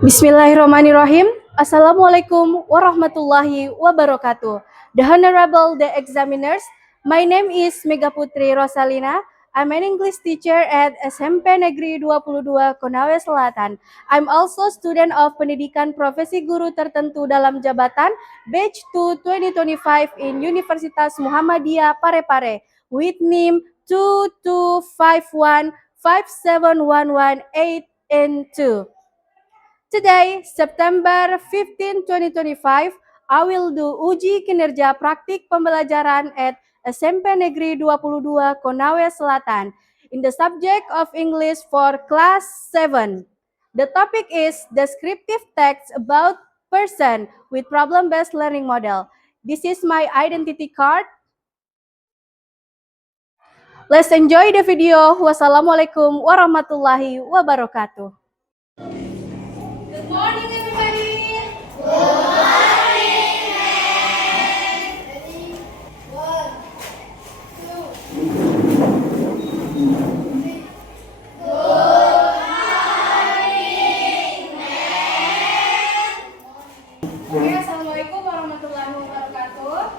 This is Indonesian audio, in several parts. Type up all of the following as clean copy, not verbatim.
Bismillahirrahmanirrahim. Assalamualaikum warahmatullahi wabarakatuh. The Honorable the Examiners, my name is Mega Putri Rosalina. I'm an English teacher at SMP Negeri 22 Konawe Selatan. I'm also student of Pendidikan Profesi Guru Tertentu dalam Jabatan Batch 2 2025 in Universitas Muhammadiyah Parepare with NIM 22515711 and 2. Today, September 15, 2025, I will do uji kinerja praktik pembelajaran at SMP Negeri 22 Konawe Selatan in the subject of English for class 7. The topic is descriptive text about person with problem-based learning model. This is my identity card. Let's enjoy the video. Wassalamualaikum warahmatullahi wabarakatuh. Good morning, everybody. Oke, assalamualaikum warahmatullahi wabarakatuh.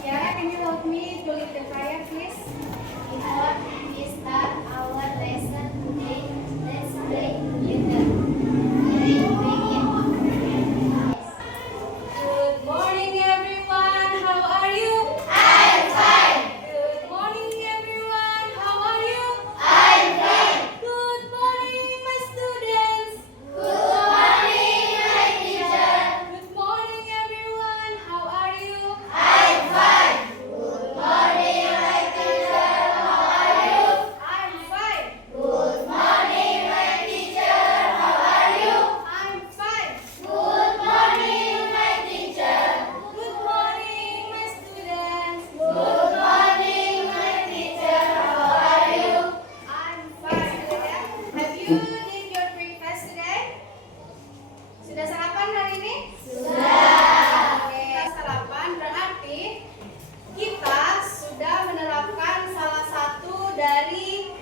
Kiara, can you help me to lead the prayer, please? Before we start our lesson today, let's pray together. Good morning, everyone. How are you? I'm fine. Good morning, everyone. How are you? I'm fine. Good morning, my students. Good morning, my teacher. Good morning, everyone. How are you? I'm fine. Good morning, my teacher. How are you? I'm fine. Good morning, my teacher. How are you? I'm fine. Good morning, my teacher. Good morning, my students. Good morning, my teacher. How are you? I'm fine. Have you did your breakfast today? Sudah sarapan hari ini? Sudah. Oke, sarapan berarti kita sudah menerapkan salah satu dari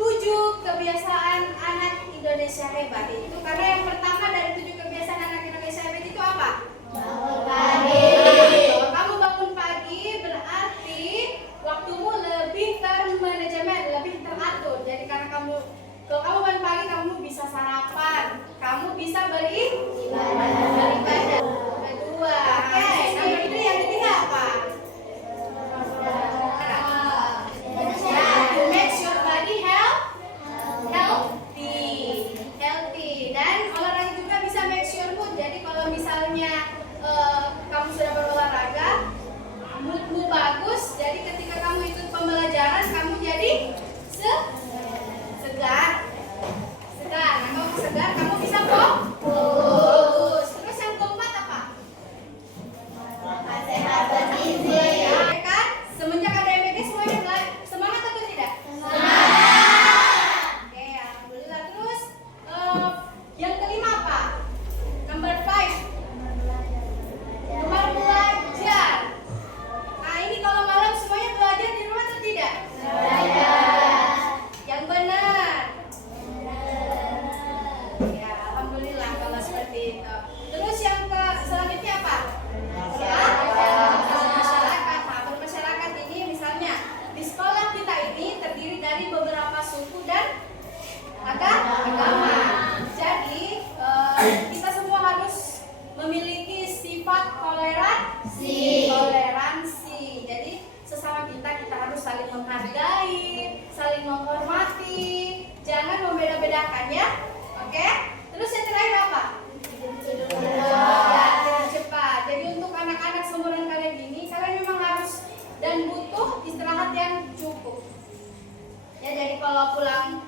7 kebiasaan anak Indonesia hebat. Itu karena yang pertama dari 7 kebiasaan anak Indonesia hebat itu apa? Bangun pagi. Kalau kamu bangun pagi berarti waktumu lebih termanajemen, lebih teratur. Jadi karena kalau kamu bangun pagi kamu bisa sarapan, kamu bisa beribadah. Kedua, oke. Nomor 3 yang ketiga apa? To make your body healthy. Dan olahraga juga bisa make sure mood. Jadi kalau misalnya kamu sudah berolahraga, moodmu bagus. Jadi ketika kamu ikut pembelajaran, kamu jadi segar. Nah, kamu segar, kamu bisa fokus. Terus yang keempat apa? Makan sehat bergizi. Ya kan? Semenjak ada MBG semuanya semangat atau tidak? Semangat. Oke, alhamdulillah. Terus yang kelima apa? Number 5. Nomor belajar. Nah, ini kalau malam semuanya belajar di rumah atau tidak? Belajar. Yang benar. Ya, alhamdulillah kalau seperti itu. Terus yang selanjutnya apa? Masyarakat. Nah, bermasyarakat ini misalnya di sekolah kita ini terdiri dari beberapa suku dan agama. Jadi kita semua harus memiliki sifat toleransi. Jadi sesama kita harus saling menghargai, saling menghormati, jangan membeda-bedakan ya. Oke? Terus yang terakhir apa? Ya, tidur cepat. Jadi untuk anak-anak seumuran kalian ini, kalian memang harus dan butuh istirahat yang cukup. Ya, jadi kalau pulang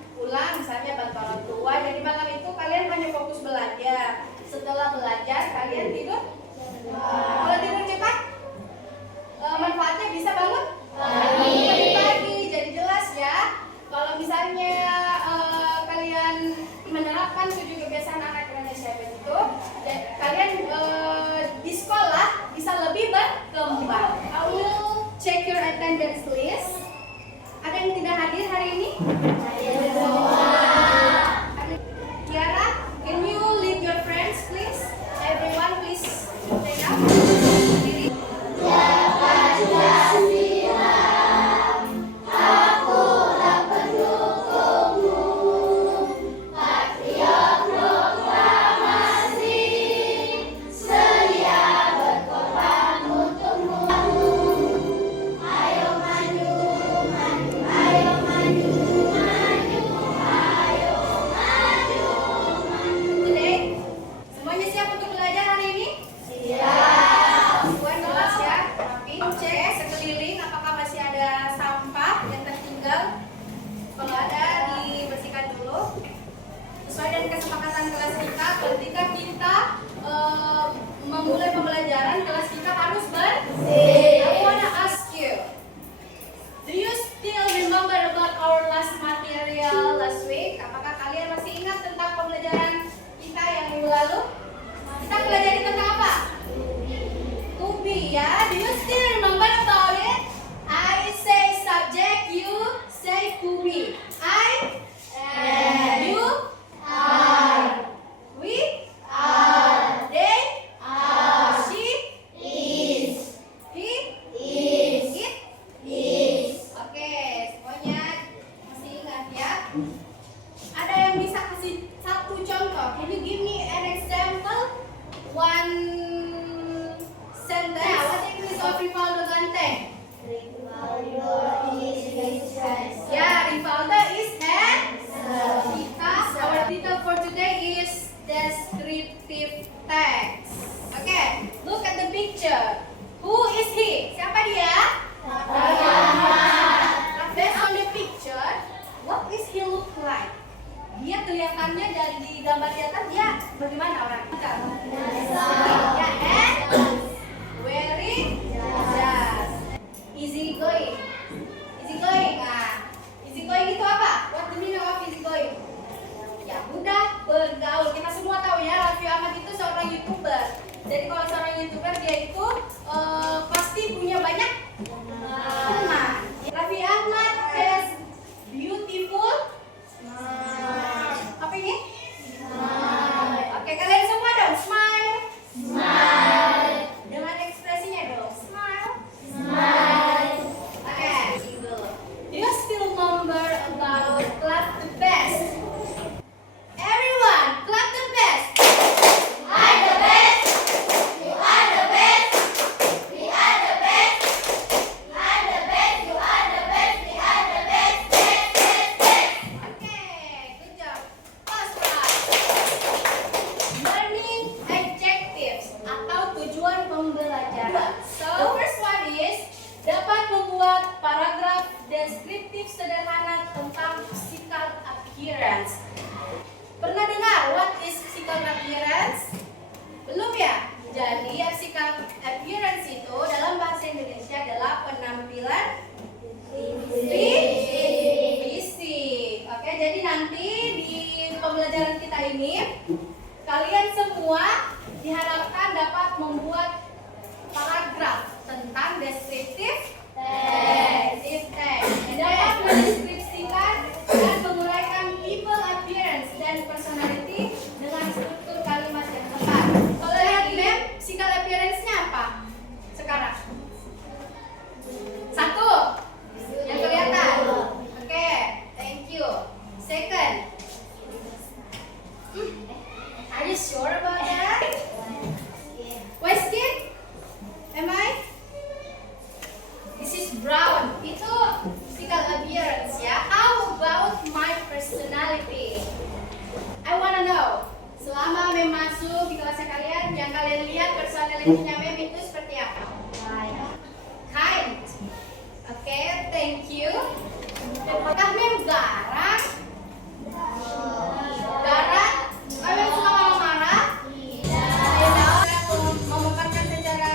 misalnya bantu orang tua, jadi malam itu kalian hanya fokus belajar. Setelah belajar kalian tidur. Kalau tidur cepat, manfaatnya bisa bangun pagi. Jadi jelas ya. Kalau misalnya kalian menerapkan 7 kebiasaan anak Indonesia itu, kalian di sekolah bisa lebih berkembang. I will check your attendance list. Kiara, can you lead your friends, please? Everyone, please stand up. Berdiri. Today, semuanya siap untuk belajar hari ini? Semuanya jelas ya, tapi cek sekeliling apakah masih ada sampah yang tertinggal. Kalau ada, dibersihkan dulu. Sesuai dengan kesepakatan kelas kita, ketika kita memulai pembelajaran, kelas kita harus bersih. I wanna ask you, do you still remember about our last material last week? Apakah kalian masih ingat tentang pembelajaran kita yang minggu lalu? Kita pelajari tentang apa? To be, ya. Do you still remember about it? I say subject, you say to be. I am. You are. We are. They are. She is. He is. It is. Oke, semuanya masih ingat ya? Ada yang bisa kasih satu contoh? Can you give me an example? One sentence. What's the English of Rivaldo Ganteng? Yeah, Rivaldo is handsome. Because our title for today is descriptive text. Okay, look at the picture. Who is he? Siapa dia? Based on the picture, what is he look like? Dia kelihatannya dari di gambar di atas dia bagaimana orang? Ya, and wearing jas. Easy going. Easy going. Nah, easy going itu apa? What the meaning of easy going? Ya, mudah bergaul. Kita semua tahu ya, Raffi Ahmad itu seorang YouTuber. Jadi kalau seorang YouTuber dia itu pasti punya banyak teman. Raffi Ahmad is beautiful. Apa ini? Oke, kalian semua dong smile. Dengan ekspresinya dong. Smile. Oke. Do you still remember about clap the best? Everyone, clap the best. I'm the best. You are the best. We are the best. I'm the best. You are the best. We are the best. Okay, good job. First part. Learning adjectives atau tujuan pembelajaran. So, the first one is dapat membuat paragraf deskriptif sederhana tentang physical appearance. Pernah dengar what is physical appearance? Belum ya? Jadi physical appearance itu dalam bahasa Indonesia adalah penampilan fisik. Oke, jadi nanti di pembelajaran kita ini kalian semua diharapkan dapat membuat paragraf tentang deskriptif text. Dapat mendeskripsikan dan menguraikan people appearance dan personality dengan struktur kalimat yang tepat. Kalau lihat map, physical appearance-nya apa? Sekarang. Satu. Yang kelihatan. Oke, thank you. Second. Are you sure about that? White skin? Am I? This is brown. Itu physical appearance ya. How about my personality? I wanna know. Selama Mem masuk di kelasnya kalian, yang kalian lihat personality-nya Mem itu seperti apa? Kind. Oke, thank you. Apakah Mem garang? Garang? Kalian suka marah-marah? Memaparkan secara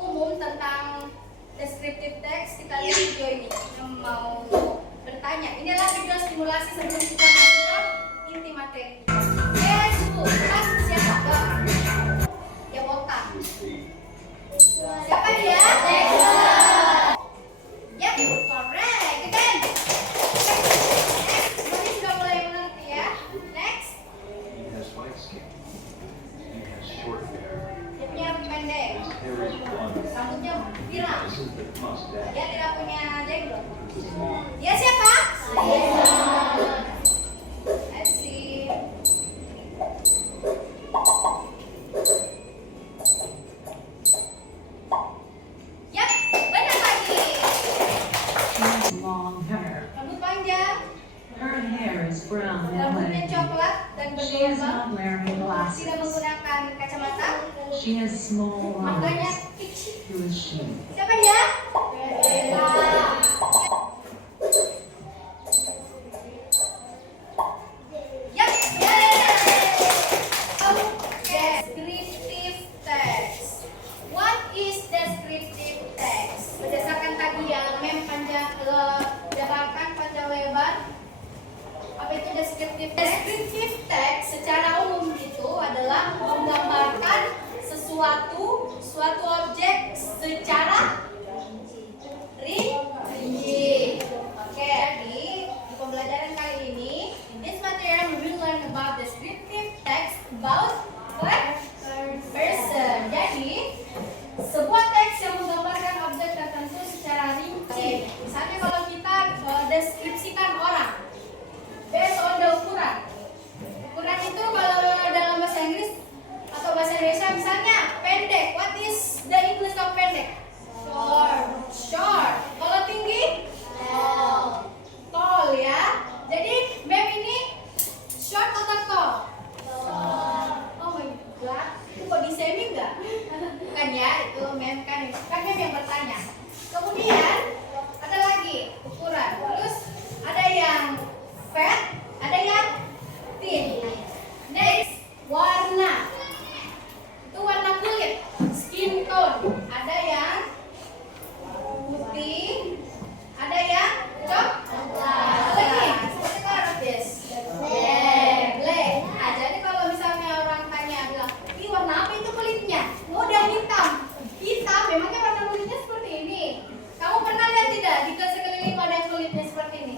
umum tentang deskriptif teks, kita lihat video ini yang mau bertanya. Inilah video simulasi sebelum kita masuk ke inti materi. Yes, Bu. Kan siapa? Ya botak. Siapa dia? Yep, correct. Again. long hair. Rambut panjang. Her hair is brown and Rambutnya lanky. coklat dan She is bergelombang. not wearing Tidak glasses. menggunakan kacamata. She has small Matanya eyes. kecil. Who is she? Siapa dia? Ya, ya. Descriptive text. What is descriptive text? Berdasarkan tadi yang jabarkan panjang lebar. Apa itu descriptive text? Descriptive text secara umum itu adalah menggambarkan suatu objek secara rinci. Oke, jadi di pembelajaran kali ini, in this material we will learn about descriptive text about what? Person. Jadi, sebuah teks yang menggambarkan objek tertentu secara rinci. Misalnya kalau kita deskripsikan orang based on the ukuran. Ukuran itu kalau dalam bahasa Inggris atau bahasa Indonesia misalnya pendek. What is the English of pendek? Short. Kalau tinggi? Tall ya. Jadi mem ini short atau tall? Oh my god. Itu body shaming nggak? Kan ya, itu mem kan mem yang bertanya. Kemudian ada lagi ukuran. Terus ada yang fat, ada yang thin. Next, warna. Itu warna kulit, skin tone. Ada yang putih, ada yang coklat. Apa lagi? What's the color of this? Black. Nah, jadi kalau misalnya orang tanya bilang, "Ih, warna apa itu kulitnya?" Oh, dia hitam. Hitam, memangnya warna kulitnya seperti ini. Kamu pernah lihat tidak di sekeliling ada yang kulitnya seperti ini?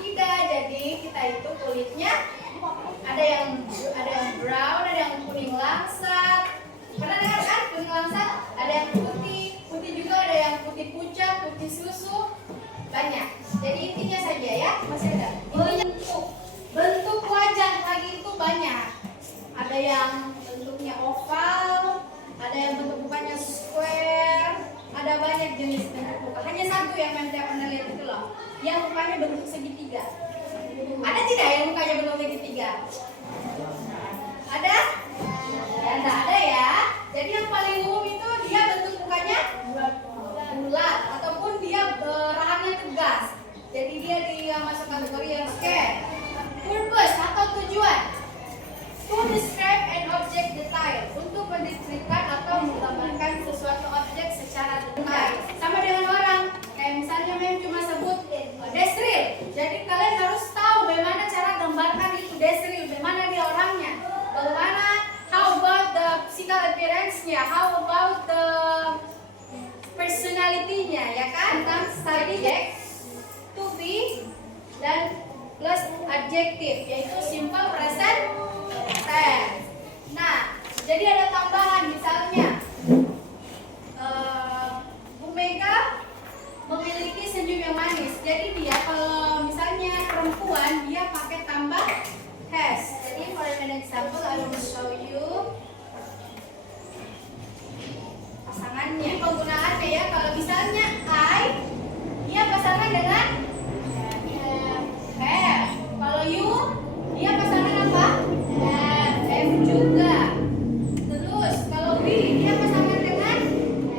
Tidak. Jadi kita itu kulitnya ada yang brown, ada yang kuning langsat. Pernah dengar kan kuning langsat? Ada yang putih, putih juga ada yang putih pucat, putih susu. Banyak. Jadi intinya saja ya, masih ada. Bentuk wajah lagi itu banyak. Ada yang bentuknya oval, ada yang bentuk mukanya square, ada banyak jenis bentuk muka. Hanya satu yang nanti pernah lihat itu loh, yang mukanya bentuk segitiga. Ada tidak yang mukanya bentuk segitiga? Ada? Ya, enggak ada ya. Jadi yang paling umum itu dia bentuk mukanya bulat ataupun dia rahangnya tegas. Jadi dia masuk kategori yang square. Purpose atau tujuan. To describe an object detail, untuk mendeskripsikan atau menggambarkan sesuatu objek secara detail. Sama dengan orang, kayak misalnya mem cuma sebut deskrip. Jadi kalian harus tahu bagaimana cara gambarkan itu deskrip, bagaimana dia orangnya, bagaimana how about the physical appearance-nya, how about the personality-nya, ya kan? Tentang subject, to be, dan plus adjective, yaitu simple present tense. Nah, jadi ada tambahan misalnya Bu Mega memiliki senyum yang manis. Jadi dia kalau misalnya perempuan dia pakai tambah has. Jadi for an example I will show you pasangannya. Penggunaannya ya, kalau misalnya I dia pasangan dengan have. Kalau you dia pasangan apa? Have juga. Terus kalau we dia pasangan dengan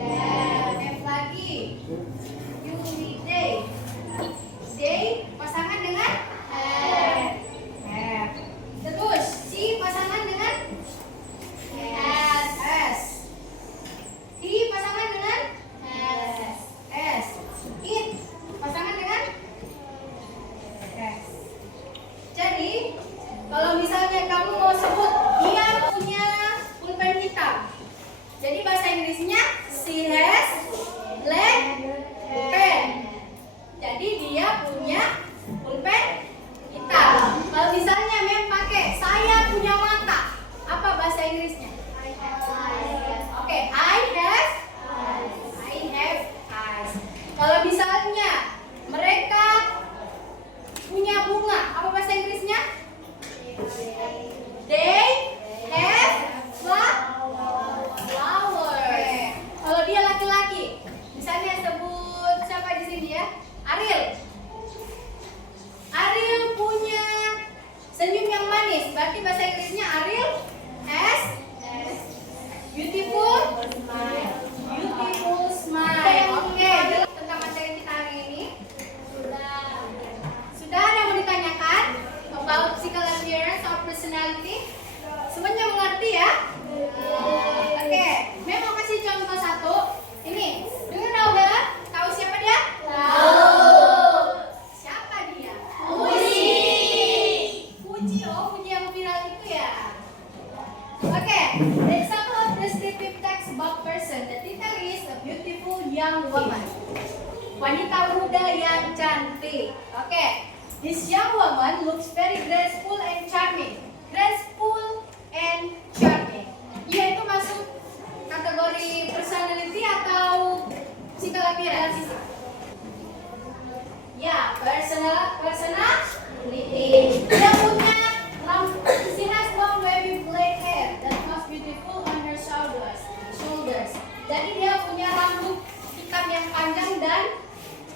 have lagi. You, we, they. They pasangan dengan have. Terus she pasangan dengan has. He pasangan dengan has. It pasangan dengan has. Jadi kalau misalnya kamu mau sebut dia punya pulpen hitam, jadi bahasa Inggrisnya she has black pen. Jadi dia punya pulpen hitam. Kalau misalnya mem pakai saya punya mata, apa bahasa Inggrisnya? Oke, I have eyes. Kalau misalnya mereka punya bunga, apa bahasa Inggrisnya? They have flower. Kalau dia laki-laki, misalnya sebut siapa di sini ya? personality. Okay. This young woman looks very graceful and charming. Graceful and charming. Dia itu masuk kategori personality atau physical appearance? Ya, personality. Dia punya she has long wavy black hair that was beautiful on her shoulders. Jadi dia punya rambut ikat yang panjang dan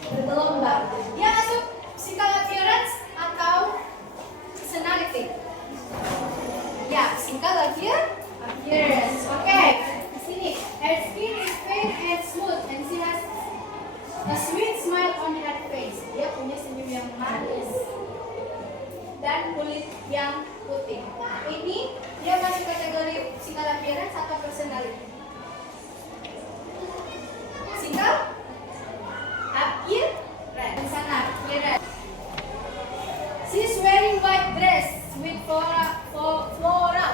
bergelombang. Dia masuk physical appearance atau personality? Ya, physical appearance. Oke, di sini. Her skin is fair and smooth and she has a sweet smile on her face. Dia punya senyum yang manis dan kulit yang putih. Nah, ini dia masuk kategori physical appearance atau personality? Physical appearance. Sana, appearance. She's wearing white dress with floral.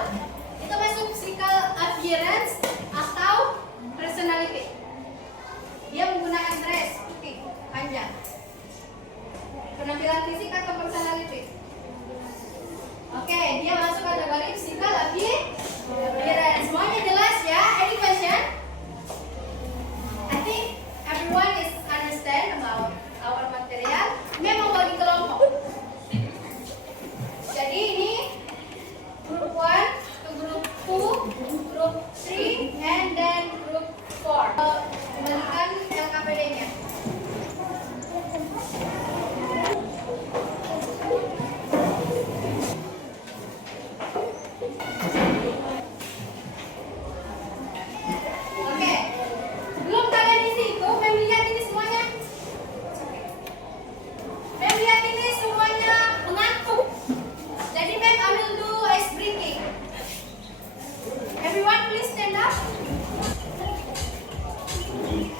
Itu masuk physical appearance atau personality? Dia menggunakan dress putih panjang. Penampilan fisik atau personality? Oke, dia masuk kategori physical appearance. Semuanya jelas ya? Any question? I think everyone is understand about our material. Memang bagi kelompok. Jadi ini group 1 to group 2, group 3, and then group 4. Kembalikan LKPD-nya. Oke. Belum kalian isi itu, Mem lihat ini semuanya. Mem lihat ini semuanya mengantuk. Jadi Mem ambil dulu ice breaking. Everyone please stand up. Nih.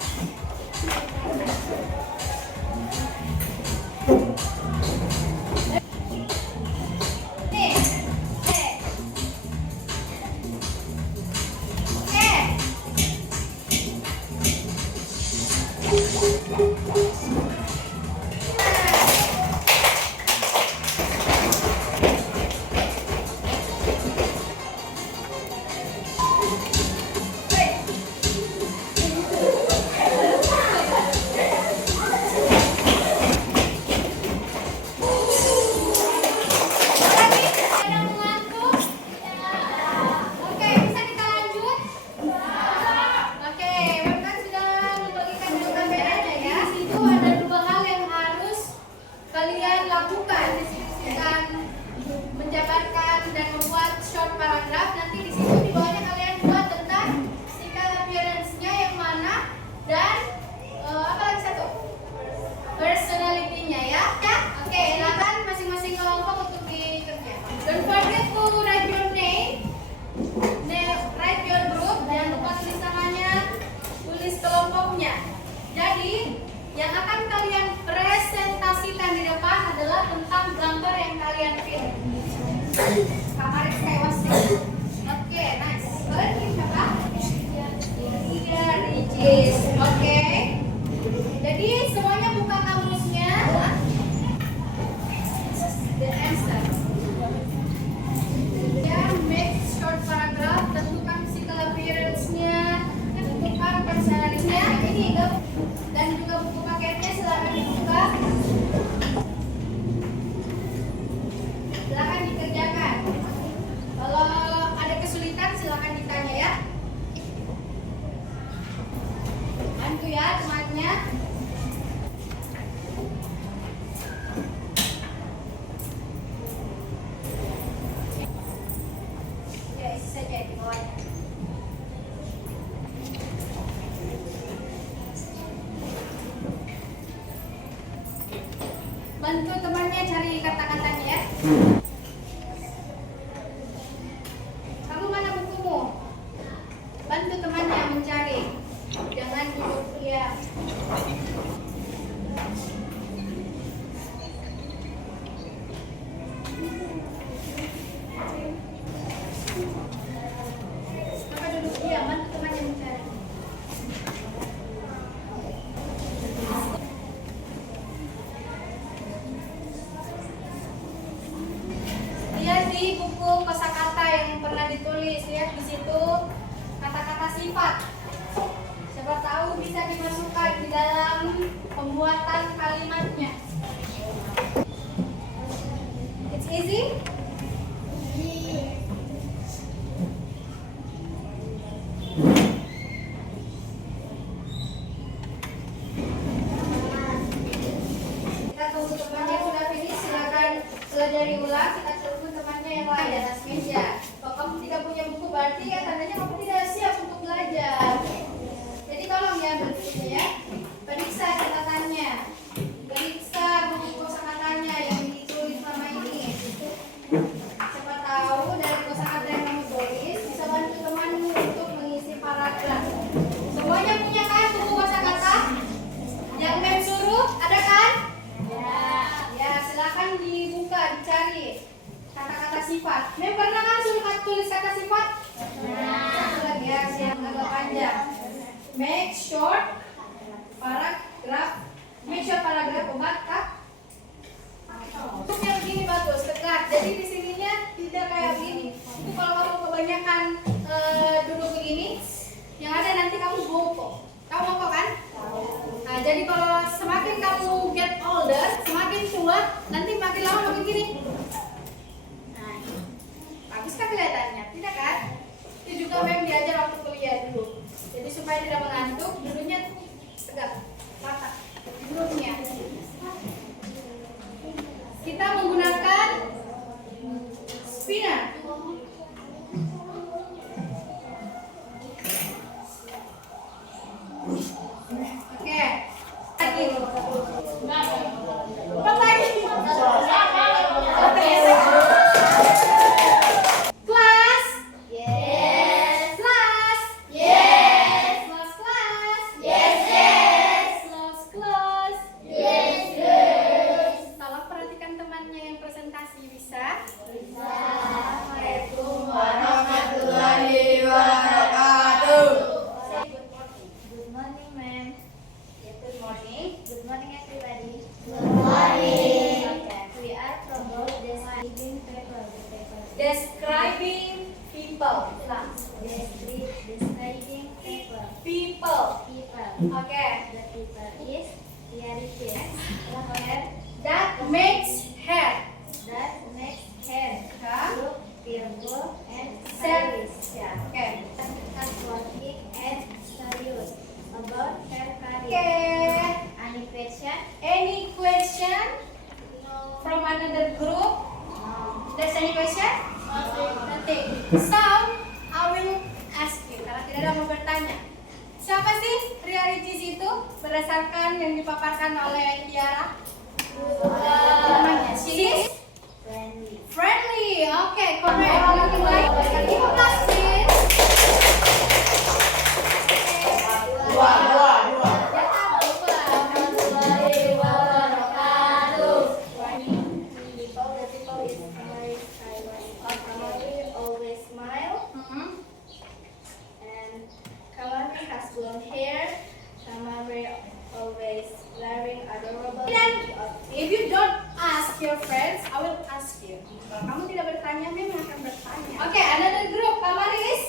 Jadi, yang akan kalian presentasikan di depan adalah tentang gambar yang kalian pilih. Kamar sewas. Oke, nice. Kalian pilih siapa? Iya, Ricis. Oke. Jadi, semuanya buka kamusnya. The answer. Ya, make short paragraph, tentukan physical appearance-nya, tentukan personality-nya. Ini dan juga buku paketnya silakan dibuka. Silakan dikerjakan. Kalau ada kesulitan silakan ditanya ya. Bantu ya temannya. Ya, isi saja di bawahnya. Bantu temannya cari kata-katanya ya. Kamu mana bukumu? Bantu temannya mencari. Jangan duduk ya. Apa duduk dia? Bantu temannya mencari. ditulis. Lihat di situ kata-kata sifat. Siapa tahu bisa dimasukkan di dalam pembuatan kalimatnya. It's easy? Kita tunggu temannya sudah finish, silakan pelajari ulang. Kita tunggu temannya yang lain di atas meja. Kalau kamu tidak punya buku berarti ya tandanya kamu tidak siap untuk belajar. Jadi tolong ya berikutnya ya. Periksa catatannya. Periksa buku kosakatanya yang ditulis selama ini. Siapa tahu dari kosakata yang kamu tulis bisa bantu temanmu untuk mengisi paragraf. Semuanya punya kan buku kosakata? Yang Mem suruh ada kan? Ya, silakan dibuka, dicari kata-kata sifat. Mem pernah kan suruh tulis kata sifat? Satu lagi ya, yang agak panjang. Make short paragraph. Make short paragraph obat kah? Untuk yang begini bagus, tegak. Jadi di sininya tidak kayak begini. Itu kalau kamu kebanyakan duduk begini, yang ada nanti kamu bongkok. Kamu bongkok kan? Nah, jadi kalau semakin kamu get older, semakin tua, nanti makin lama makin gini. Nah, bagus kan kelihatannya, tidak kan? Itu juga memang diajar waktu kuliah dulu. Jadi supaya tidak mengantuk, duduknya tegak, rata. Duduknya. Kita menggunakan spinner. Oke. Lagi. Empat lagi. Oke. Kelas. Yes. Kelas. Yes. Kelas. Kelas. Yes. Yes. Kelas. Kelas. Yes. Yes. Tolong perhatikan temannya yang presentasi bisa. Assalamualaikum warahmatullahi wabarakatuh. Good morning, ma'am. Good morning. Good morning, everybody. Good morning. Okay, we are from both describing people. Describing people. Ulang. Describing people. People. People. Oke. The people is reality. Hair That makes hair. that makes hair Huh? look beautiful and Ser- stylish. Yeah. Oke. Hardworking and serious about her Oke. career. Any question? Any question No. from another group? No. There's any question? Nothing. So, I will ask you. Karena tidak ada mau bertanya. Siapa sih Ria Ricis itu berdasarkan yang dipaparkan oleh Tiara? Namanya. She is Friendly. friendly. Oke, correct. Looking like give a plus, please. The people is very Kamari always smile, and Kamari has blonde hair. Kamari always wearing adorable outfit. If you don't ask your friends, I will ask you. Kalau kamu tidak bertanya, memang akan bertanya. Oke, another group. Kamari is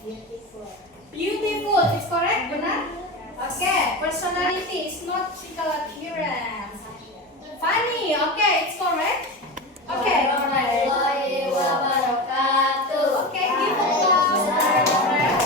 Beautiful. beautiful. Is correct? Benar? Oke, personality is not physical appearance. Funny. Oke, it's correct. Oke, alright. Warahmatullahi wabarakatuh. Oke, give applause to our friends.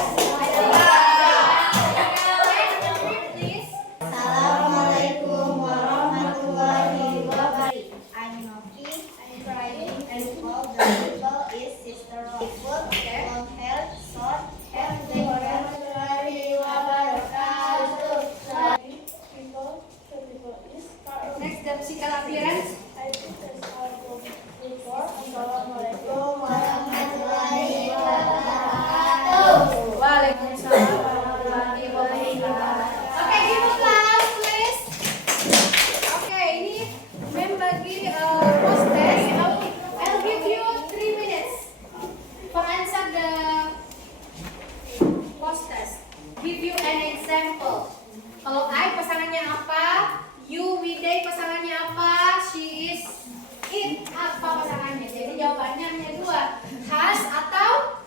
Please. Assalamualaikum warahmatullahi wabarakatuh. I'm Novi. I'm driving and call the people is sister people. Long hair, short hair, warahmatullahi wabarakatuh. Next, the physical appearance. Assalamualaikum warahmatullahi wabarakatuh. Waalaikumsalam warahmatullahi wabarakatuh. Oke, give applause, please. Oke, ini Mem bagi post test. I'll give you 3 minutes for answer the post test. Give you an example. Kalau I pasangannya apa, you Widay pasangannya apa, she is it apa pasangannya. Jadi jawabannya hanya 2, has atau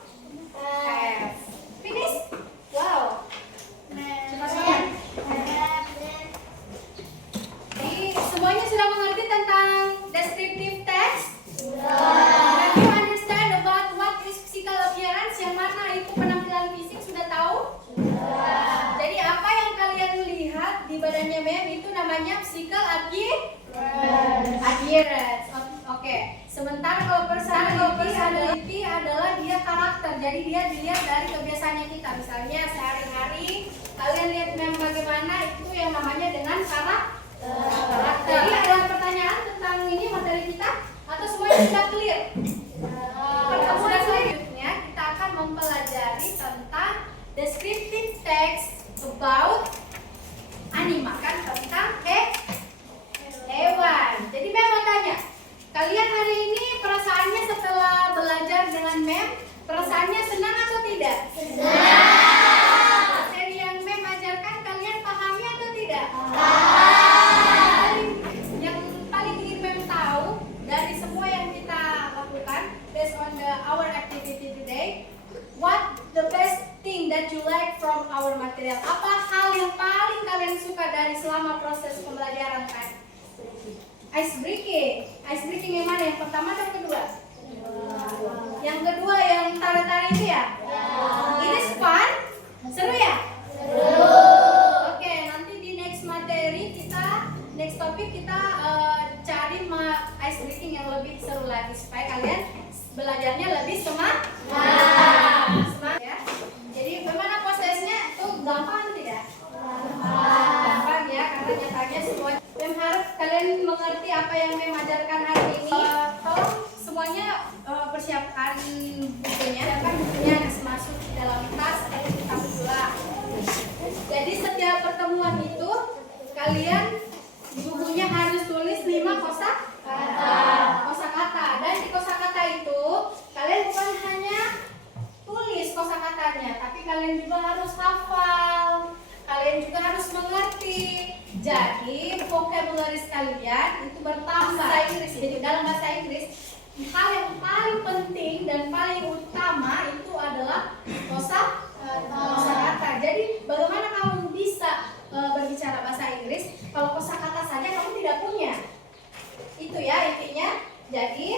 physical appearance. Oke. Sementara kalau personality adalah dia karakter. Jadi dia dilihat dari kebiasaannya kita. Misalnya sehari-hari kalian lihat memang bagaimana, itu yang namanya dengan karakter. Jadi ada pertanyaan tentang ini materi kita atau semuanya sudah clear? Pertemuan selanjutnya kita akan mempelajari tentang descriptive text about anima, kan, tentang hewan. Jadi Mem mau tanya, kalian hari ini perasaannya setelah belajar dengan Mem, perasaannya senang atau tidak? Senang. Materi yang Mem ajarkan kalian pahami atau tidak? Yang paling ingin Mem tahu dari semua yang kita lakukan based on our activity today, what the best thing that you like from our material? Apa hal yang paling kalian suka dari selama proses pembelajaran kan? Ice breaking yang mana? Yang pertama atau kedua? Yang kedua yang tari-tari itu ya? Ini fun? Seru ya? Oke, nanti di next materi next topik kita cari ice breaking yang lebih seru lagi supaya kalian belajarnya lebih semangat ya. Jadi bagaimana prosesnya? Itu gampang atau tidak? Gampang ya, karena nyatanya semua. Mem harap kalian mengerti apa yang Mem ajarkan hari ini. Tolong semuanya persiapkan bukunya. Harus masuk di dalam tas atau kita pula. Jadi setiap pertemuan itu kalian di bukunya harus tulis 5 kosakata. Dan di kosakata itu kalian bukan hanya tulis kosakatanya, tapi kalian juga harus hafal. Kalian juga harus mengerti. Jadi vocabulary kalian itu bertambah. Jadi dalam bahasa Inggris hal yang paling penting dan paling utama itu adalah kosakata. Jadi bagaimana kamu bisa berbicara bahasa Inggris kalau kosakata saja kamu tidak punya? Itu ya intinya. Jadi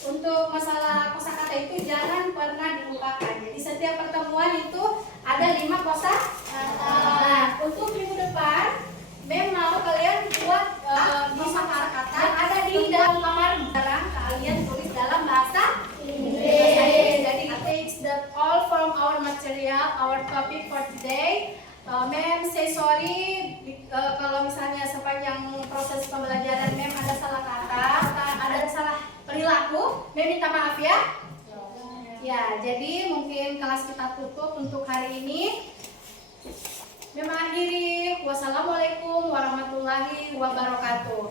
untuk masalah kosakata itu jangan pernah dilupakan. Jadi setiap pertemuan itu ada 5 kosakata. Nah, untuk minggu depan Mem mau kalian buat kosakata yang ada di dalam kamar. Sekarang kalian tulis dalam bahasa Inggris. Jadi takes that all from our material, our topic for today. Mem say sorry kalau misalnya sepanjang proses pembelajaran Mem ada salah kata, ada salah perilaku. Mem minta maaf ya. Ya, jadi mungkin kelas kita tutup untuk hari ini. Mem akhiri. Wassalamualaikum warahmatullahi wabarakatuh.